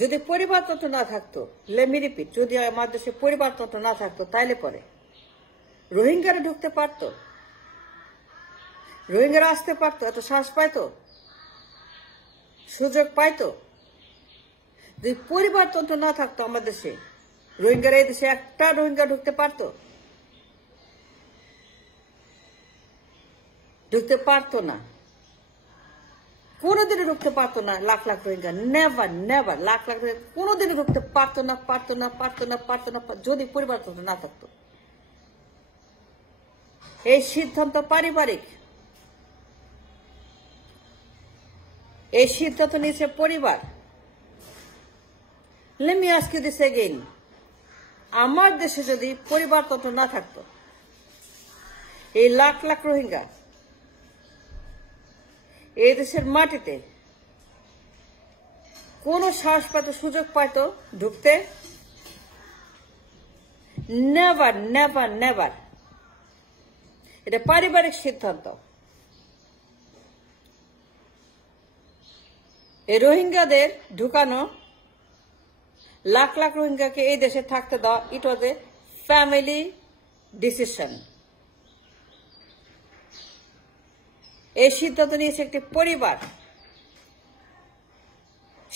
যদি পরিবারতন্ত্র না থাকতো, লেমি রিপিট, যদি আমার দেশে পরিবারতন্ত্র না থাকতো তাইলে পরে রোহিঙ্গারা ঢুকতে পারতো, রোহিঙ্গারা আসতে পারতো, এত সাহস পাইতো, সুযোগ পাইতো? যদি পরিবারতন্ত্র না থাকতো আমার দেশে, রোহিঙ্গারা এই দেশে একটা রোহিঙ্গা ঢুকতে পারতো? ঢুকতে পারতো না, কোনোদিনও ঢুকতে পারতো না। লাখ লাখ রোহিঙ্গা নেভার নেভার, লাখ লাখ রোহিঙ্গা কোনোদিনও ঢুকতে পারতো না, পারতো না, পারতো না, পারতো না, যদি পরিবারতন্ত্র না থাকতো। এই সিদ্ধান্ত পারিবারিক, এই সিদ্ধান্ত নিয়েছে পরিবার। Let me ask you this again. আমার দেশে যদি পরিবারতন্ত্র না থাকতো, এই লাখ লাখ রোহিঙ্গা এই দেশের মাটিতে কোন সাহস পাইতো, সুযোগ পাইতো ঢুকতে? Never never never. এটা পারিবারিক সিদ্ধান্ত। এই রোহিঙ্গাদের ঢুকানো, লাখ লাখ রোহিঙ্গাকে এই দেশে থাকতে দেওয়া, ইট ওয়াজ এ ফ্যামিলি ডিসিশন। এই সিদ্ধান্ত নিয়েছে একটি পরিবার,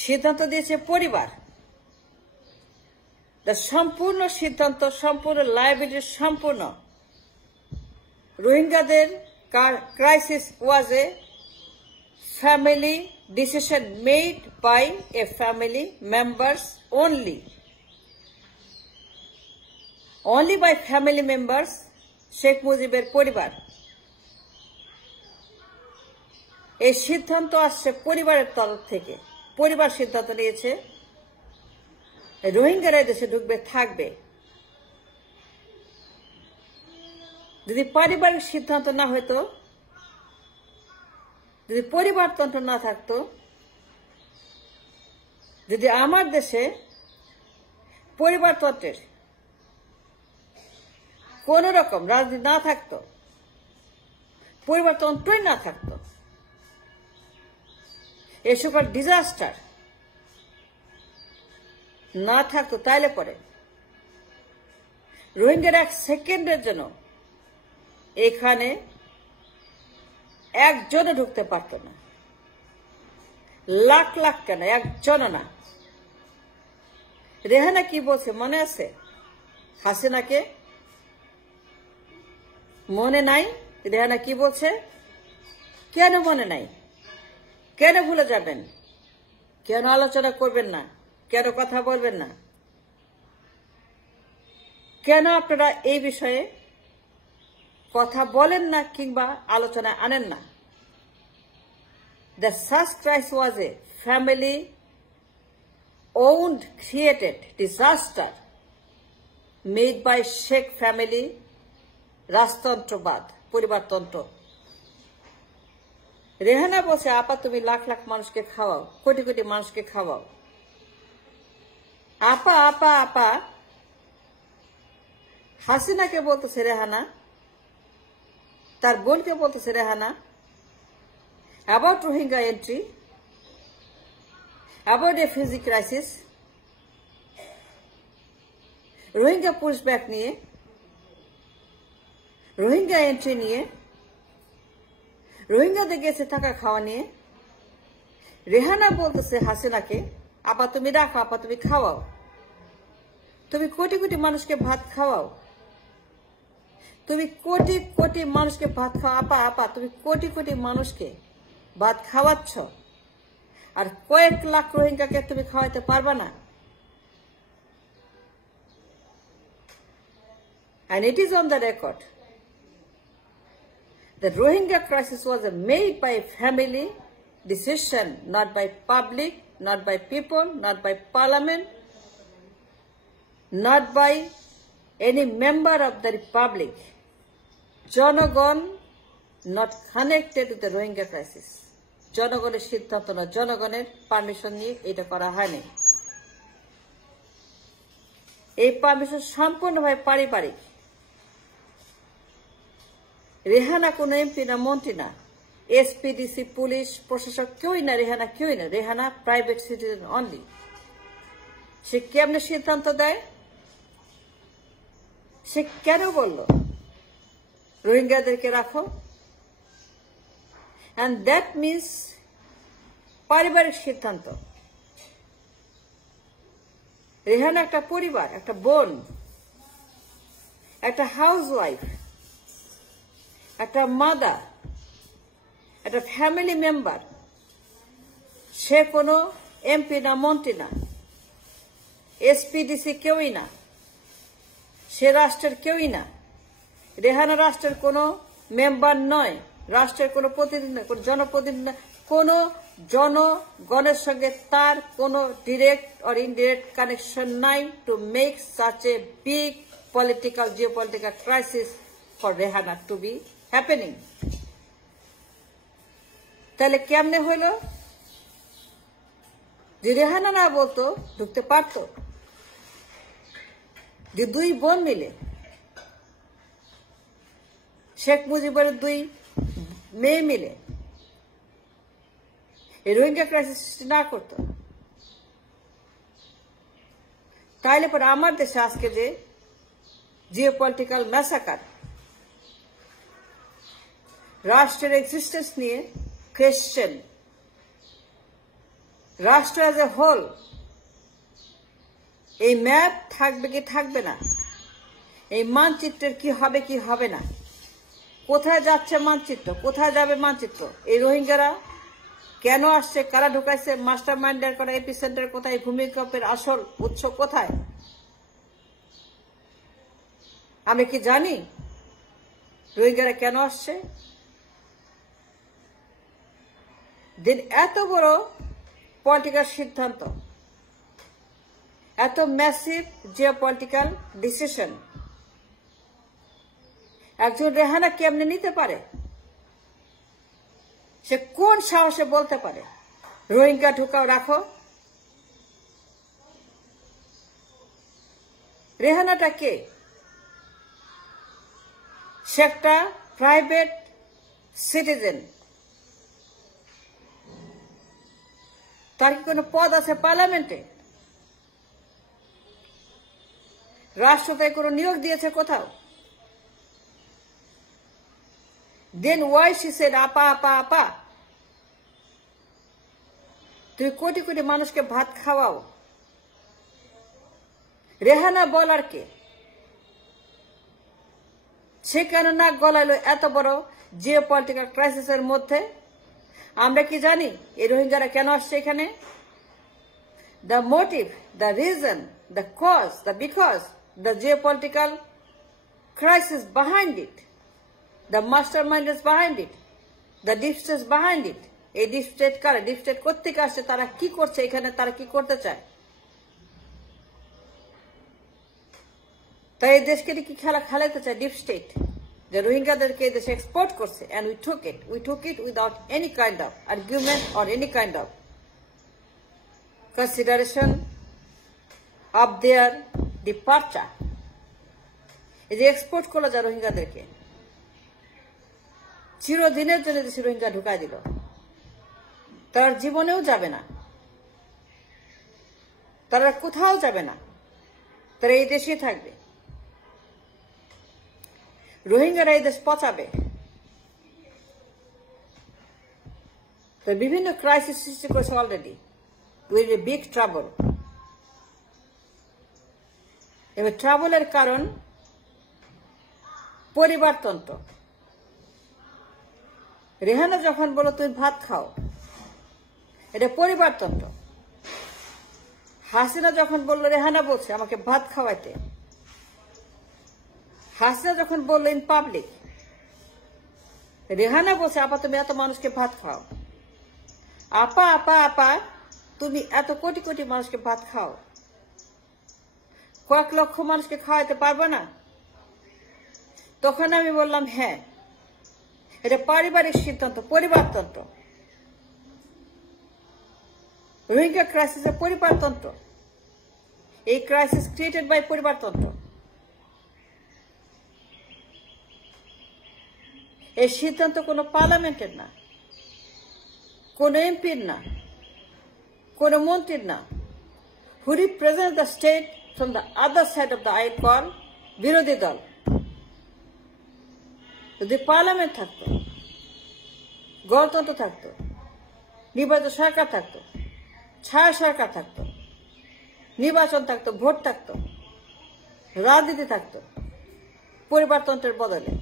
সিদ্ধান্ত দিয়েছে পরিবার। সম্পূর্ণ সিদ্ধান্ত, সম্পূর্ণ লায়াবিলিটি, সম্পূর্ণ রোহিঙ্গাদের crisis was A family decision made by a family members only. Only by family members, Sheikh মুজিবের পরিবার। এই সিদ্ধান্ত আসছে পরিবারের তরফ থেকে। পরিবার সিদ্ধান্ত নিয়েছে রোহিঙ্গারা দেশে ঢুকবে, থাকবে। যদি পারিবারিক সিদ্ধান্ত না হতো, যদি পরিবারতন্ত্র না থাকতো, যদি আমার দেশে পরিবারতন্ত্রের কোন রকম রাজনীতি না থাকতো, পরিবারতন্ত্রই না থাকতো, এই সকল ডিজাস্টার না থাকতো, তাইলে পরে রোহিঙ্গার এক সেকেন্ডের জন্য এখানে একজনে ঢুকতে পারতো না। লাখ লাখ কেন, একজনও না। রেহানা কি বলছে মনে আছে? হাসিনাকে মনে নাই? রেহানা কি বলছে? কেন মনে নাই? কেন ভুলে যাবেন? কেন আলোচনা করবেন না? কেন কথা বলবেন না? কেন আপনারা এই বিষয়ে কথা বলেন না কিংবা আলোচনা আনেন না? The SARS crisis was a family-owned, created disaster made by Sheikh family, রাজতন্ত্রবাদ, পরিবারতন্ত্র। Rehana বলছে, আপা তুমি লাখ লাখ মানুষকে খাওয়াও, কোটি কোটি মানুষকে খাওয়াও। আপা আপা আপা হাসিনাকে বলতেছে রেহানা, তার বোনকে বলতেছে Rehana, about Rohingya entry, about refugee crisis, Rohingya pushback নিয়ে, রোহিঙ্গা এন্ট্রি নিয়ে, রোহিঙ্গাদের গেছে থাকা খাওয়া নিয়ে। রেহানা বলতেছে হাসিনাকে, আপা তুমি রাখো, আপা তুমি খাওয়াও, তুমি কোটি কোটি মানুষকে ভাত খাওয়াও, তুমি কোটি কোটি মানুষকে ভাত খাওয়া। আপা আপা তুমি কোটি কোটি মানুষকে ভাত খাওয়াচ্ছ, আর কয়েক লাখ রোহিঙ্গাকে তুমি খাওয়াইতে পারবা না? And it is on the record. The Rohingya crisis was made by family decision, not by public, not by people, not by parliament, not by any member of the republic. জনগণ not connected to the Rohingya crisis. জনগণের সিদ্ধান্ত না, জনগণের permission নিয়ে এটা করা হয়নি। এই পারমিশন সম্পূর্ণভাবে পারিবারিক। রেহানা কোনো এমপি না, মন্ত্রী না, এসপিডিসি, পুলিশ, প্রশাসক কেউই না, রেহানা কেউই না। Rehana private citizen only. সে কেমনে সিদ্ধান্ত দেয়? সে কেন বলল রোহিঙ্গাদেরকে রাখো? and that means পারিবারিক সিদ্ধান্ত। রেহানা একটা পরিবার, একটা বোন, একটা হাউস ওয়াইফ, একটা মাদার, একটা ফ্যামিলি মেম্বার। সে কোনো এমপি না, মন্ত্রী না, এসপিডিসি কেউই না, সে রাষ্ট্রের কেউই না। রেহানা রাষ্ট্রের কোনো মেম্বার নয়, রাষ্ট্রের কোনো প্রতিনিধি না, কোনো জনপ্রতিনিধি না, কোনো জনগণের সঙ্গে তার কোনো ডিরেক্ট অর ইনডিরেক্ট কানেকশন নাই to make such a big political geopolitical crisis for Rehana to be happening. তাহলে কেমনে হইল? যে রেহানা না বলতো ঢুকতে পারত, যে দুই বোন মিলে, শেখ মুজিবের দুই মেয়ে মিলে এই রোহিঙ্গা ক্রাইসিস সৃষ্টি না করত, তাইলে পরে আমার দেশে আজকে যে জিওপলিটিক্যাল ম্যাসাকার, রাষ্ট্রের এক্সিস্টেন্স নিয়ে কোয়েশ্চেন, রাষ্ট্র এজ এ হোল, এই ম্যাপ থাকবে কি থাকবে না, এই মানচিত্রের কি হবে কি হবে না, কোথায় যাচ্ছে মানচিত্র, কোথায় যাবে মানচিত্র, এই রোহিঙ্গারা কেন আসছে, কারা ঢুকাইছে, মাস্টার মাইন্ডের করা এপিসেন্টার কোথায়, ভূমিকম্পের আসল উৎস কোথায়, আমি কি জানি রোহিঙ্গারা কেন আসছে? দিন এত বড় পলিটিক্যাল সিদ্ধান্ত, এত ম্যাসিভ জিওপলিটিক্যাল ডিসিশন একজন রেহানা কেমনে নিতে পারে? সে কোন সাহসে বলতে পারে রোহিঙ্গা ঢুকাও, রাখো? রেহানাটা কে? সে একটা প্রাইভেট সিটিজেন। তার কি কোনো পদ আছে পার্লামেন্টে? রাষ্ট্র তাই কোনো নিয়োগ দিয়েছে কোথাও? Then why she said আপা আপা আপা? তুমি কোটি কোটি মানুষকে ভাত খাওয়াও, রেহানা বলার কে? সে কেন নাক গলাইলো এত বড় জিওপলিটিক্যাল ক্রাইসিসের মধ্যে? আমরা কি জানি এই রোহিঙ্গারা কেন আসছে এখানে? The motive, the reason, the cause, the because, the geopolitical crisis behind it, the masterminders behind it, the deep states behind it. এই ডিপ স্টেট কারা? ডিপ স্টেট কোত্থেকে আসছে? তারা কি করছে এখানে? তারা কি করতে চায়? তাই এই দেশকে কি খেলা খেলাতে চায় ডিপ স্টেট, যে রোহিঙ্গাদেরকে এই দেশে এক্সপোর্ট করছে, and we took it without any kind of argument or any kind of consideration of their departure. এই যে এক্সপোর্ট করলো যা রোহিঙ্গাদেরকে, চিরদিনের জন্য দেশে রোহিঙ্গা ঢুকাই দিল, তার জীবনেও যাবে না, তারা কোথাও যাবে না, তারা এই দেশেই থাকবে। রোহিঙ্গারা এই দেশ পচাবে, তো বিভিন্ন ক্রাইসিস সৃষ্টি করেছে already. Will be big trouble. এবার ট্রাবলের কারণ পরিবারতন্ত্র। রেহানা যখন বলো তুমি ভাত খাও, এটা পরিবারতন্ত্র। হাসিনা যখন বললো, রেহানা বলছে আমাকে ভাত খাওয়াইতে, হাসিনা যখন বললো ইন পাবলিক, রেহানা বলছে আপা তুমি এত মানুষকে ভাত খাও, আপা আপা আপা তুমি এত কোটি কোটি মানুষকে ভাত খাও, কয়েক লক্ষ মানুষকে খাওয়াইতে পারবে না? তখন আমি বললাম হ্যাঁ, এটা পারিবারিক সিদ্ধান্ত, পরিবারতন্ত্র। রোহিঙ্গা ক্রাইসিসের পরিবারতন্ত্র, এই ক্রাইসিস ক্রিয়েটেড বাই পরিবারতন্ত্র। এই সিদ্ধান্ত কোনো পার্লামেন্টের না, কোনো এমপির না, কোনো মন্ত্রীর না, who represent the state from the other side of the aisle called বিরোধী দল। যদি পার্লামেন্ট থাকতো, গণতন্ত্র থাকতো, নির্বাচিত সরকার থাকতো, ছায়া সরকার থাকতো, নির্বাচন থাকতো, ভোট থাকতো, রাজনীতি থাকতো পরিবারতন্ত্রের বদলে,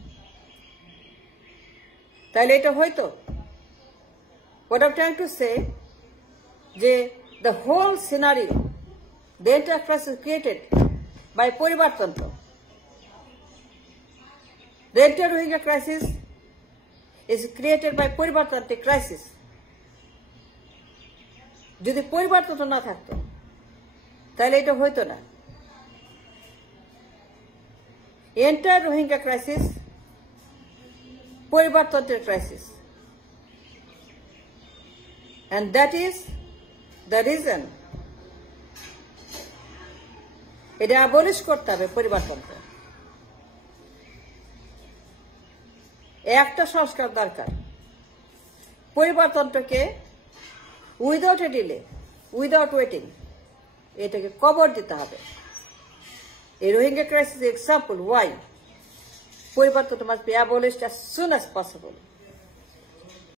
তাহলে এটা হয়তো। What I'm trying to say, যে the whole scenario, the entire crisis created by পরিবারতন্ত্র, the entire Rohingya crisis is created by পরিবারতান্ত্রিক crisis। যদি পরিবারতন্ত্র না থাকতো তাহলে এটা হইতো না। entire Rohingya crisis পরিবারতন্ত্রের crisis, and that is the reason এটা অ্যাবলিশ করতে হবে পরিবারতন্ত্র। একটা সংস্কার দরকার। পরিবারতন্ত্রকে without a delay, without waiting এটাকে কবর দিতে হবে। এই রোহিঙ্গা ক্রাইসিস এক্সাম্পল ওয়াই পরিবারতন্ত্র must be abolished as soon as possible।